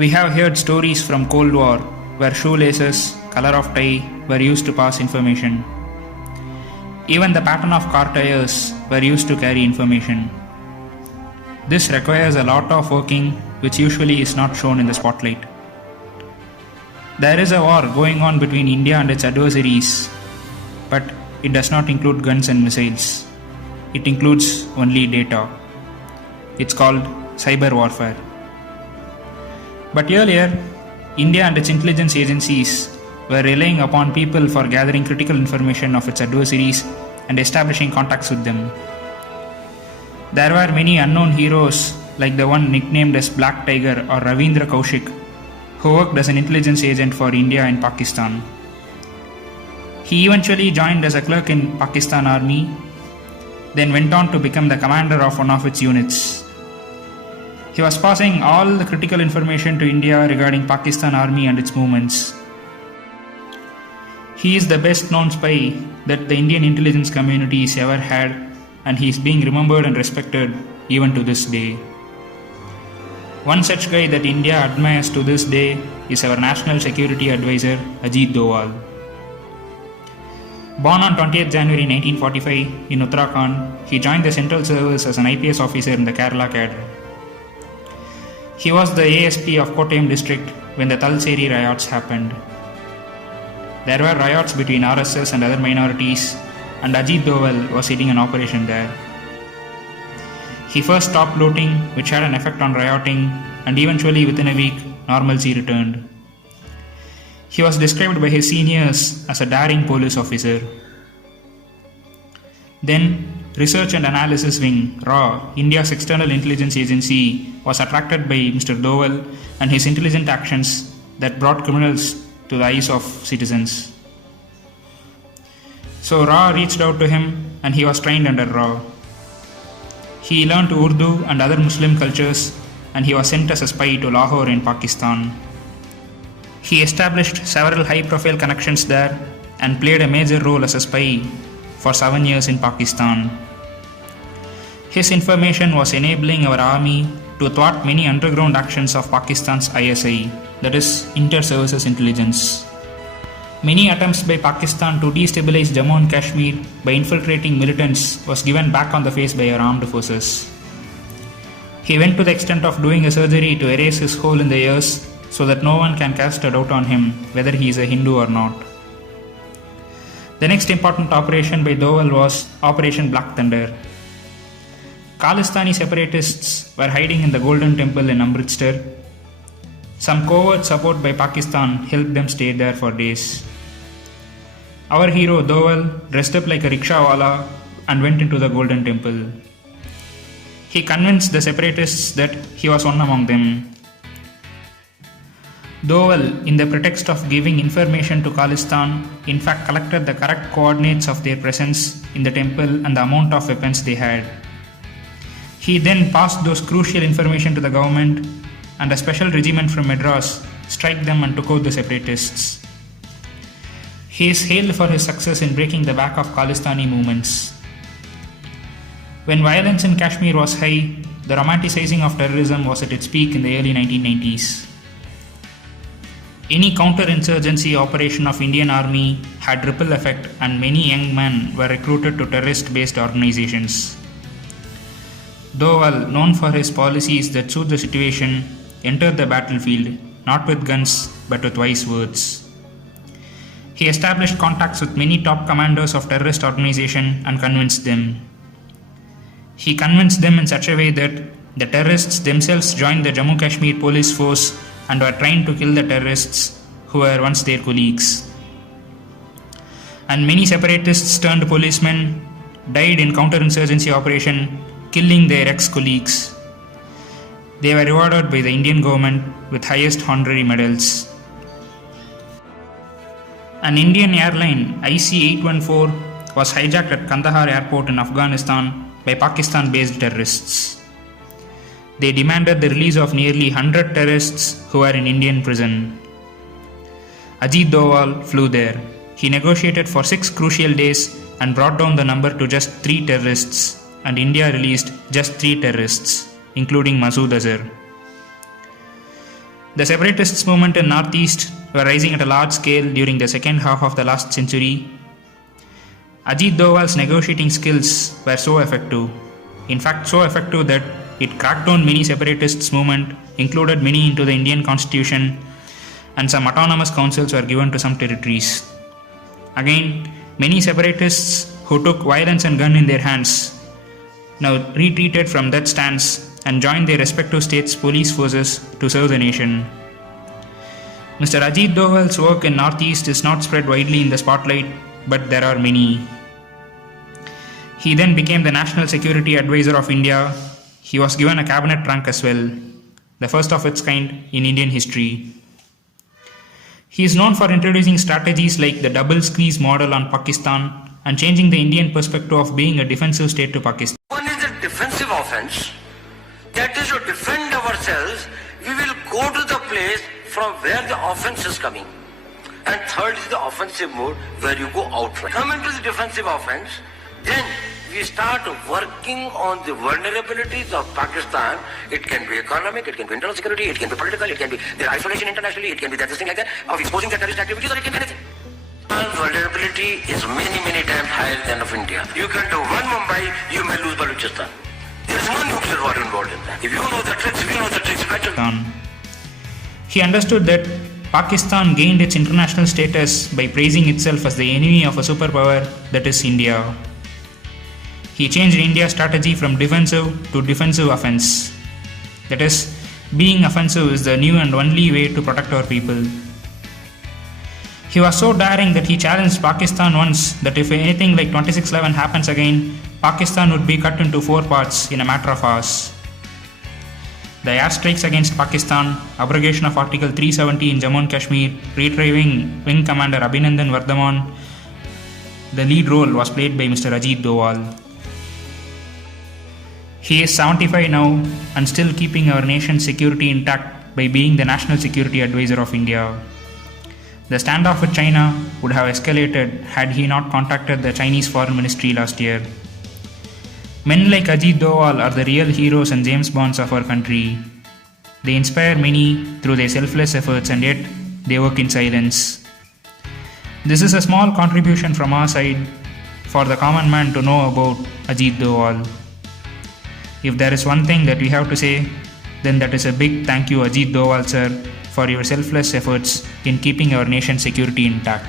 We have heard stories from Cold War where shoelaces, color of tie were used to pass information. Even the pattern of car tires were used to carry information. This requires a lot of working which usually is not shown in the spotlight. There is a war going on between India and its adversaries, but it does not include guns and missiles. It includes only data. It's called cyber warfare. But earlier, India and its intelligence agencies were relying upon people for gathering critical information of its adversaries and establishing contacts with them. There were many unknown heroes like the one nicknamed as Black Tiger or Ravindra Kaushik, who worked as an intelligence agent for India and Pakistan. He eventually joined as a clerk in Pakistan Army, then went on to become the commander of one of its units. He was passing all the critical information to India regarding Pakistan Army and its movements. He is the best known spy that the Indian intelligence community has ever had, and he is being remembered and respected even to this day. One such guy that India admires to this day is our National Security Advisor Ajit Doval. Born on 20th January 1945 in Uttarakhand, he joined the Central Service as an IPS officer in the Kerala cadre. He was the ASP of Kottayam district when the Talseri riots happened. There were riots between RSS and other minorities, and Ajit Doval was leading an operation there. He first stopped looting, which had an effect on rioting, and eventually within a week, normalcy returned. He was described by his seniors as a daring police officer. Then, Research and Analysis Wing, RAW, India's external intelligence agency, was attracted by Mr. Doval and his intelligent actions that brought criminals to the eyes of citizens. So RAW reached out to him and he was trained under RAW. He learned Urdu and other Muslim cultures and he was sent as a spy to Lahore in Pakistan. He established several high-profile connections there and played a major role as a spy for 7 years in Pakistan. His information was enabling our army to thwart many underground actions of Pakistan's ISI, that is, Inter-Services Intelligence. Many attempts by Pakistan to destabilize Jammu and Kashmir by infiltrating militants was given back on the face by our armed forces. He went to the extent of doing a surgery to erase his hole in the ears so that no one can cast a doubt on him whether he is a Hindu or not. The next important operation by Doval was Operation Black Thunder. Khalistani separatists were hiding in the Golden Temple in Amritsar. Some covert support by Pakistan helped them stay there for days. Our hero Doval dressed up like a rickshawala and went into the Golden Temple. He convinced the separatists that he was one among them. Doval, in the pretext of giving information to Khalistan, in fact collected the correct coordinates of their presence in the temple and the amount of weapons they had. He then passed those crucial information to the government, and a special regiment from Madras struck them and took out the separatists. He is hailed for his success in breaking the back of Khalistani movements. When violence in Kashmir was high, the romanticizing of terrorism was at its peak in the early 1990s. Any counter-insurgency operation of Indian Army had ripple effect and many young men were recruited to terrorist-based organizations. Doval, known for his policies that suit the situation, entered the battlefield, not with guns but with wise words. He established contacts with many top commanders of terrorist organizations and convinced them. He convinced them in such a way that the terrorists themselves joined the Jammu Kashmir police force and were trained to kill the terrorists who were once their colleagues. And many separatists turned policemen died in counter-insurgency operation, killing their ex-colleagues. They were rewarded by the Indian government with highest honorary medals. An Indian airline IC-814 was hijacked at Kandahar airport in Afghanistan by Pakistan-based terrorists. They demanded the release of nearly 100 terrorists who were in Indian prison. Ajit Doval flew there. He negotiated for 6 crucial days and brought down the number to just 3 terrorists, and India released just 3 terrorists, including Masood Azhar. The separatists movement in Northeast were rising at a large scale during the second half of the last century. Ajit Doval's negotiating skills were so effective. In fact, so effective that it cracked down many separatists movement, included many into the Indian constitution, and some autonomous councils were given to some territories. Again, many separatists who took violence and gun in their hands now retreated from that stance and joined their respective states' police forces to serve the nation. Mr. Ajit Doval's work in Northeast is not spread widely in the spotlight, but there are many. He then became the National Security Advisor of India. He was given a cabinet rank as well, the first of its kind in Indian history. He is known for introducing strategies like the double squeeze model on Pakistan and changing the Indian perspective of being a defensive state to Pakistan. One is the defensive offense, that is to defend ourselves. We will go to the place from where the offense is coming. And third is the offensive mode, where you go outright. Come into the defensive offense, then we start working on the vulnerabilities of Pakistan. It can be economic, it can be internal security, it can be political, it can be their isolation internationally, it can be that this thing like that, of exposing the terrorist activities, or it can be anything. Our vulnerability is many times higher than of India. You can do one Mumbai, you may lose Balochistan. There is no nuclear war involved in that. If you know the tricks, better. He understood that Pakistan gained its international status by praising itself as the enemy of a superpower, that is India. He changed India's strategy from defensive to defensive offense. That is, being offensive is the new and only way to protect our people. He was so daring that he challenged Pakistan once that if anything like 26/11 happens again, Pakistan would be cut into 4 parts in a matter of hours. The airstrikes against Pakistan, abrogation of Article 370 in Jammu and Kashmir, retrieving Wing Commander Abhinandan Vardhaman, the lead role was played by Mr. Ajit Doval. He is 75 now and still keeping our nation's security intact by being the National Security Advisor of India. The standoff with China would have escalated had he not contacted the Chinese Foreign Ministry last year. Men like Ajit Doval are the real heroes and James Bonds of our country. They inspire many through their selfless efforts, and yet they work in silence. This is a small contribution from our side for the common man to know about Ajit Doval. If there is one thing that we have to say, then that is a big thank you, Ajit Doval sir, for your selfless efforts in keeping our nation's security intact.